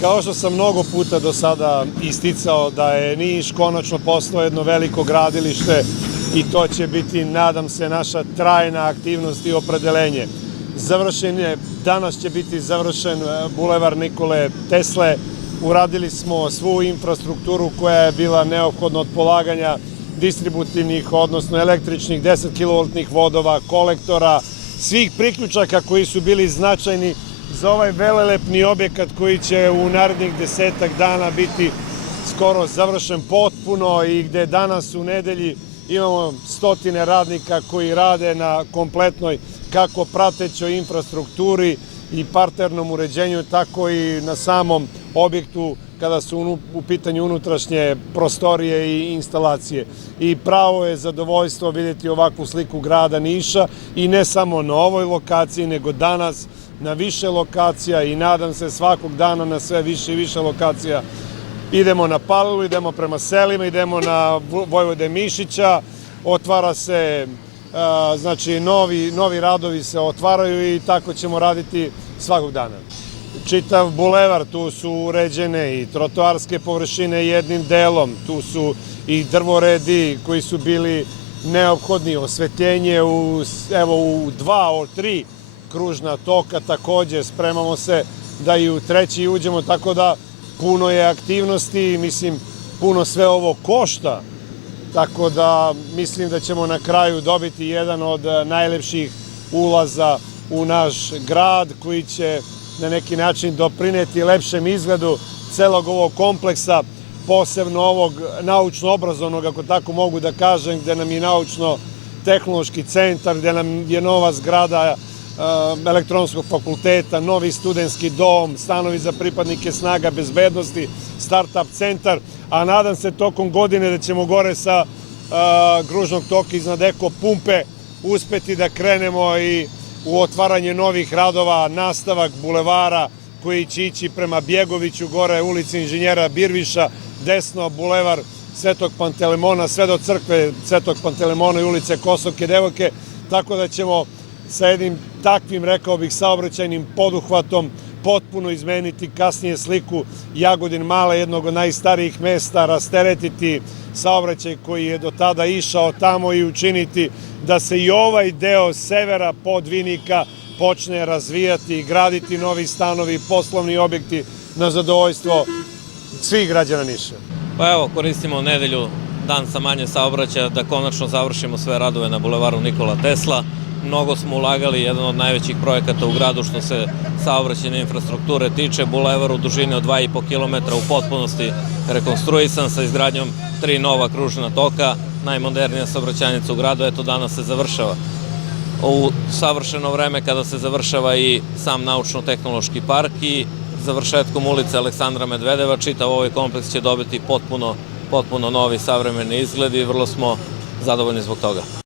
Kao što sam mnogo puta do sada isticao da je Niš konačno postao jedno veliko gradilište i to će biti, nadam se, naša trajna aktivnost i opredelenje. Danas će biti završen bulevar Nikole Tesle. Uradili smo svu infrastrukturu koja je bila neophodna od polaganja distributivnih, odnosno električnih 10 kV vodova, kolektora, svih priključaka koji su bili značajni za ovaj velelepni objekat koji će u narednih 10-ak dana biti skoro završen potpuno i gde danas u nedelji imamo stotine radnika koji rade na kompletnoj kako pratećoj infrastrukturi i parternom uređenju, tako i na samom objektu kada su u pitanju unutrašnje prostorije i instalacije. I pravo je zadovoljstvo vidjeti ovakvu sliku grada Niša i ne samo na ovoj lokaciji, nego danas na više lokacija i nadam se svakog dana na sve više i više lokacija. Idemo na Palilulu, idemo prema selima, idemo na Vojvode Mišića, otvara se, znači novi radovi se otvaraju i tako ćemo raditi svakog dana. Čitav bulevar, tu su uređene i trotoarske površine jednim delom, tu su i drvoredi koji su bili neophodni, osvetljenje u 2 od 3 kružna toka, takođe spremamo se da i u 3. uđemo, tako da puno je aktivnosti, mislim, puno sve ovo košta, tako da mislim da ćemo na kraju dobiti jedan od najlepših ulaza u naš grad koji će na neki način doprineti lepšem izgledu celog ovog kompleksa, posebno ovog naučno-obrazovnog, ako tako mogu da kažem, gde nam je naučno-tehnološki centar, gde nam je nova zgrada elektronskog fakulteta, novi studentski dom, stanovi za pripadnike snaga bezbednosti, start-up centar, a nadam se tokom godine da ćemo gore sa kružnog toka iznad Eko pumpe uspeti da krenemo i u otvaranje novih radova, nastavak bulevara koji će ići prema Bjegoviću, gore ulici inženjera Birviša, desno bulevar Svetog Pantelemona, sve do crkve Svetog Pantelemona i ulice Kosovke devojke, tako da ćemo sa jednim takvim, rekao bih, saobraćajnim poduhvatom potpuno izmeniti kasnije sliku Jagodin Male, jednog od najstarijih mesta, rasteretiti saobraćaj koji je do tada išao tamo i učiniti da se i ovaj deo severa Podvinika počne razvijati i graditi novi stanovi, poslovni objekti na zadovoljstvo svih građana Niša. Pa evo, koristimo nedelju, dan sa manje saobraćaja, da konačno završimo sve radove na bulevaru Nikola Tesla. Mnogo smo ulagali, jedan od najvećih projekata u gradu što se saobraćajne infrastrukture tiče. Bulevar u dužini od 2,5 km u potpunosti rekonstruisan sa izgradnjom 3 nova kružna toka, najmodernija saobraćajnica u gradu, eto danas se završava. U savršeno vreme kada se završava i sam naučno-tehnološki park i završetkom ulice Aleksandra Medvedeva, čitav ovaj kompleks će dobiti potpuno novi savremeni izgled i vrlo smo zadovoljni zbog toga.